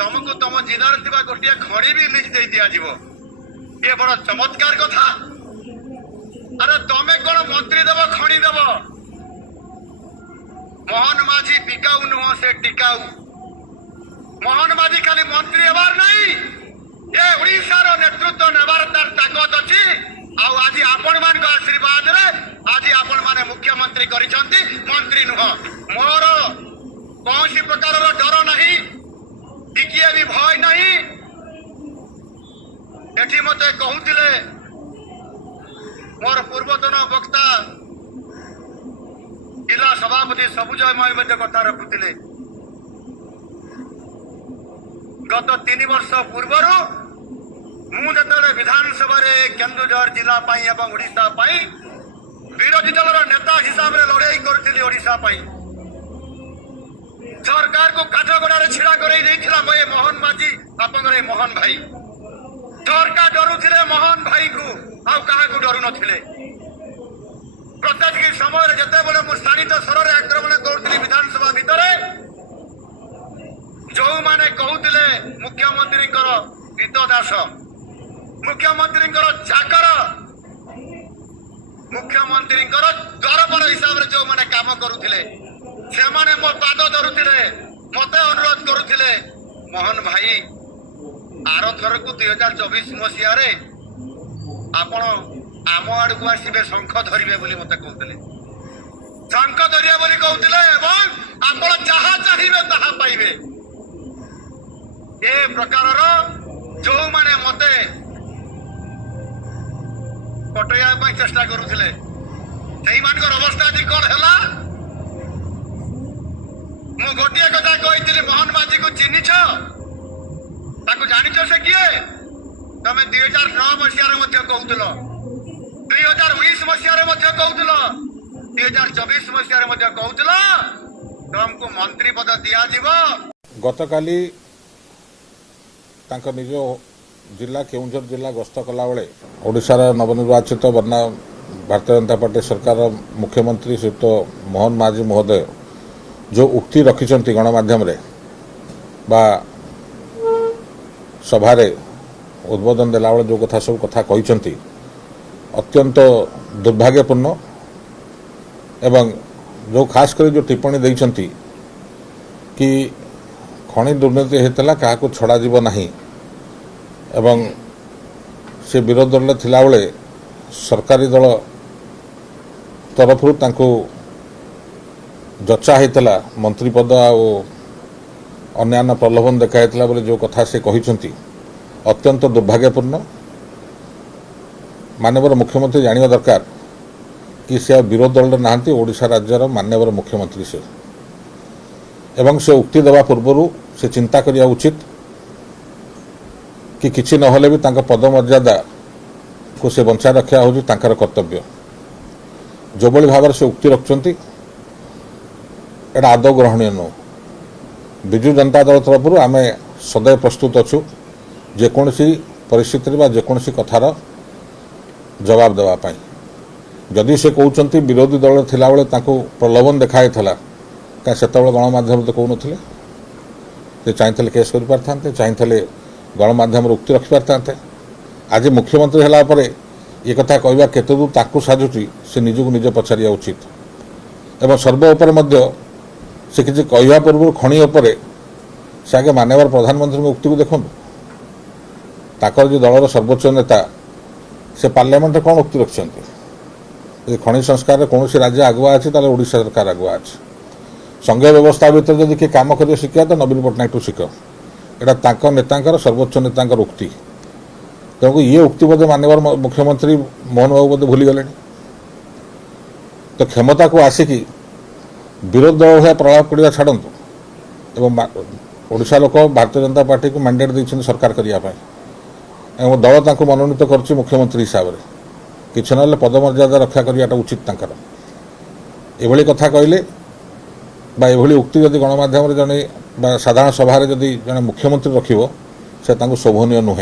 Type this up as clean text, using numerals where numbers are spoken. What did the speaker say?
तुमको तुम जिलार गोटे खड़ी भी लिज दे दि ये बड़ चमत्कार कथा। अरे तमें कौन मंत्री देव खड़ी देव? मोहन माझी बिकाऊ नुह से टिकाऊ। मोहन माझी खाली मंत्री हेबार नहीं, ये ओडिशार नेतृत्व नेबार तार ताकत अच्छी। आज आपण मान आशीर्वाद रे आज आपण माने मुख्यमंत्री करिसंती, मंत्री नुह। मोर कौन प्रकार डर नहीं, टिकिए भी भय नहीं। एठी मते कहूतिले मोर पूर्वतन वक्ता जिला सभापति सबुजय मय कथा रखुले। गत 3 वर्ष पूर्वर मुझे विधानसभा केन्दुझर जिला एवं ओडिशा विरोधी दल नेता हिसाब से लड़ाई करी ओडिशा सरकार को काठगड़े छिड़ा कर मोहन माझी आप मोहन भाई सरकार डरुले मोहन भाई को क्या डरु नथिले। प्रत्येक समय जिते बड़े मुझे शाणित स्वर में आक्रमण करुली विधानसभा भितर जो माने कहते मुख्यमंत्री हितदास, मुख्यमंत्री चाकर, मुख्यमंत्री दरबार हिसाब से जो मैंने काम करुले से माने मो पाद धरुले, मत अनुरोध करुले मोहन भाई आर थर को 2024 मसीह आपण आम आड़ को आसबे शंख धरवे बोली मत कहते, शंख धरिए बोली कहते आपण जहा चाहिए ताहा पाइबे। ए प्रकार जो माने मते पटैया चेष्टा करुले अवस्था आज कौन है? मु गोटे कथा कही मोहन माझी को चिन्ह जानी से किए? तमें 2009 मसीह कहूल, 2019 मसीह कहूल, 2024 मसीह कहूल तुमको मंत्री पद दिज्व। गतकाली निज जिला केउंझर जिला गस्त कला बेले ओडिशार नवनिर्वाचित बन्ना भारतीय जनता पार्टी सरकार मुख्यमंत्री श्रीयुक्त मोहन माझी महोदय जो उक्ति रखिंट गणमाध्यम बा सभारे उद्बोधन देला बेले जो कथा सब कथा कहते अत्यंत दुर्भाग्यपूर्ण एवं जो खास कर जो टिप्पणी देइछंती कि खनि दुर्नीति होता क्या छड़ा जीव नहीं एवं से विरोध दल थिला बेले सरकारी दल तरफ जचा होता मंत्री पद अन्य प्रलोभन देखाई बोले जो कथा से कहते अत्यंत दुर्भाग्यपूर्ण। माननीय मुख्यमंत्री जानिया दरकार कि से विरोध दल नहांती, ओडिशा राज्यर माननीय मुख्यमंत्री से एवं से उक्ति देवा पूर्व से चिंता करिया उचित कि किछि नहले भी तांका पद मर्यादा को से बंचा रखा हूँ तांकर कर्तव्य। जो बड़ी भाव से उक्ति रखुंट एटा आदौ ग्रहणीय नुह। विजु जनता दल तरफ आम सदैव प्रस्तुत अच्छु जेकोसी परिस्थिति जेकोसी कथार जवाब देवाई। जदि से कहते विरोधी दल थिला बेले तांको प्रलोभन देखाई क्या से गणमाध्यम तो कहून चाहते केस कर पारते, चाहते गणमाध्यम उक्ति रखिपारते। आज मुख्यमंत्री होला परे ये कथा कहवा केते दूर ताकू साजुची से निजको निज पचारिया उचित एवं सर्वोपर से किसी कहवा पूर्व खनि उपरे से आगे माननीय प्रधानमंत्री उक्ति को देखो ताकर जो दलर सर्वोच्च नेता से पार्लियामेंट कौन उक्ति रखिंट खनि संस्कार कौन राज्य आगुआ अच्छी ओडिशा सरकार आगुआ अच्छी। संघीय व्यवस्था भीतर जब किए कम कर शिखा तो नवीन पट्टनायक टू शिख एटा नेता सर्वोच्च नेता उक्ति। तेणुक ये उक्ति बोधे माननीय मुख्यमंत्री मोहन बाबू बोधे भूली गले। तो क्षमता को आसिकी विरोध दल भाया प्रलाप करवा छाड़ू एवं ओडिशा लोक भारतीय जनता पार्टी को मैंडेट देते सरकार करने एवं दल तांको मनोनीत कर मुख्यमंत्री हिसाब से किसी ना पदमर्यादा रक्षा करवाटा उचित तांकर। एभली कथा कहले एभली उक्ति जदि गणमाध्यम जड़े साधारण सभा जदि जड़े मुख्यमंत्री रखिबो से तांको शोभनीय नुहे।